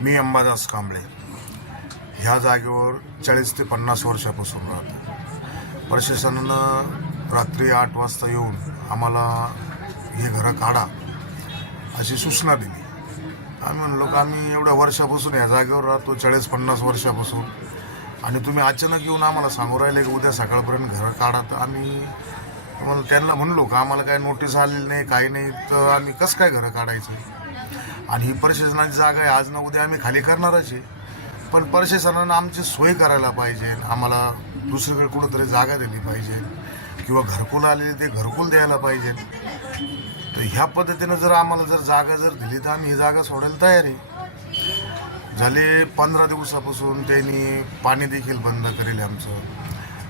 मी अंबादास कांबळे. ह्या जागेवर चाळीस ते पन्नास वर्षापासून राहतो. प्रशासनानं रात्री आठ वाजता येऊन आम्हाला हे घरं काढा अशी सूचना दिली. आम्ही म्हणलो का आम्ही एवढ्या वर्षापासून या जागेवर राहतो चाळीस पन्नास वर्षापासून. आणि तुम्ही अचानक येऊन आम्हाला सांगू राहिले की उद्या सकाळपर्यंत घरं काढा. तर आम्ही त्यांना म्हणलो का आम्हाला काय नोटीस आलेली नाही काही नाही तर आम्ही कसं काय घरं काढायचं? आणि ही प्रशासनाची जागा आहे. आज ना उद्या आम्ही खाली करणारच आहे. पण प्रशासनानं आमची सोय करायला पाहिजे. आम्हाला दुसरीकडे कुठंतरी जागा दिली पाहिजे. किंवा घरकुल आलेले ते घरकुल द्यायला पाहिजे. तर ह्या पद्धतीनं जर आम्हाला जर जागा जर दिली तर आम्ही ही जागा सोडायला तयार आहे. झाले पंधरा दिवसापासून त्यांनी पाणी देखील बंद करेल आमचं.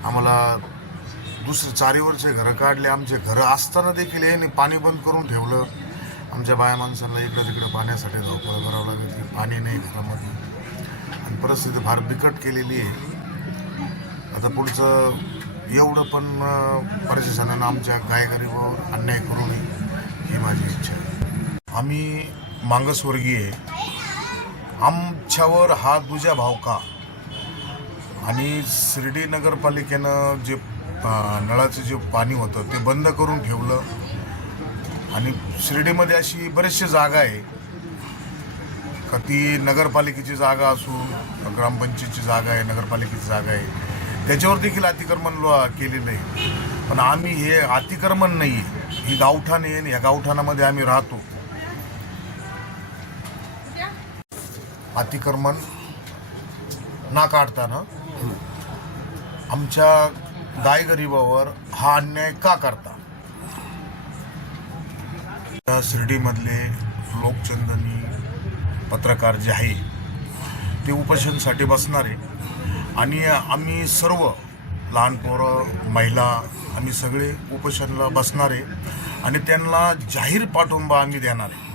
आम्हाला दुसरे चारीवरचे घरं काढले. आमचे घरं असताना देखील यांनी पाणी बंद करून ठेवलं. आमच्या बाया माणसांना इकडं तिकडं पाण्यासाठी धावपळ करावं लागेल पाणी नाही घरामध्ये. आणि परिस्थिती फार बिकट केलेली आहे. आता पुढचं एवढं पण प्रशासनानं आमच्या गायगरीबावर अन्याय करू नये ही माझी इच्छा आहे. आम्ही मागासवर्गीय आमच्यावर हा दुजा भाव का? आणि शिर्डी नगरपालिकेनं जे नळाचं जे पाणी होतं ते बंद करून ठेवलं. आणि शिर्डीमध्ये अशी बरेचशी जागा आहे. का ती नगरपालिकेची जागा असून ग्रामपंचायतची जागा आहे नगरपालिकेची जागा आहे. त्याच्यावर देखील अतिक्रमण केलेलं आहे. पण आम्ही हे अतिक्रमण नाही आहे ही गावठाण आहे या गावठाणामध्ये आम्ही राहतो. अतिक्रमण ना काढताना आमच्या गायगरीबावर हा अन्याय का करता? शिर्डीमधले लोकचंदनी पत्रकार जे आहे ते उपोषणसाठी बसणार आहे. आणि आम्ही सर्व लहान पोरं महिला आम्ही सगळे उपोषणला बसणार आहे. आणि त्यांना जाहीर पाठिंबा आम्ही देणार आहे.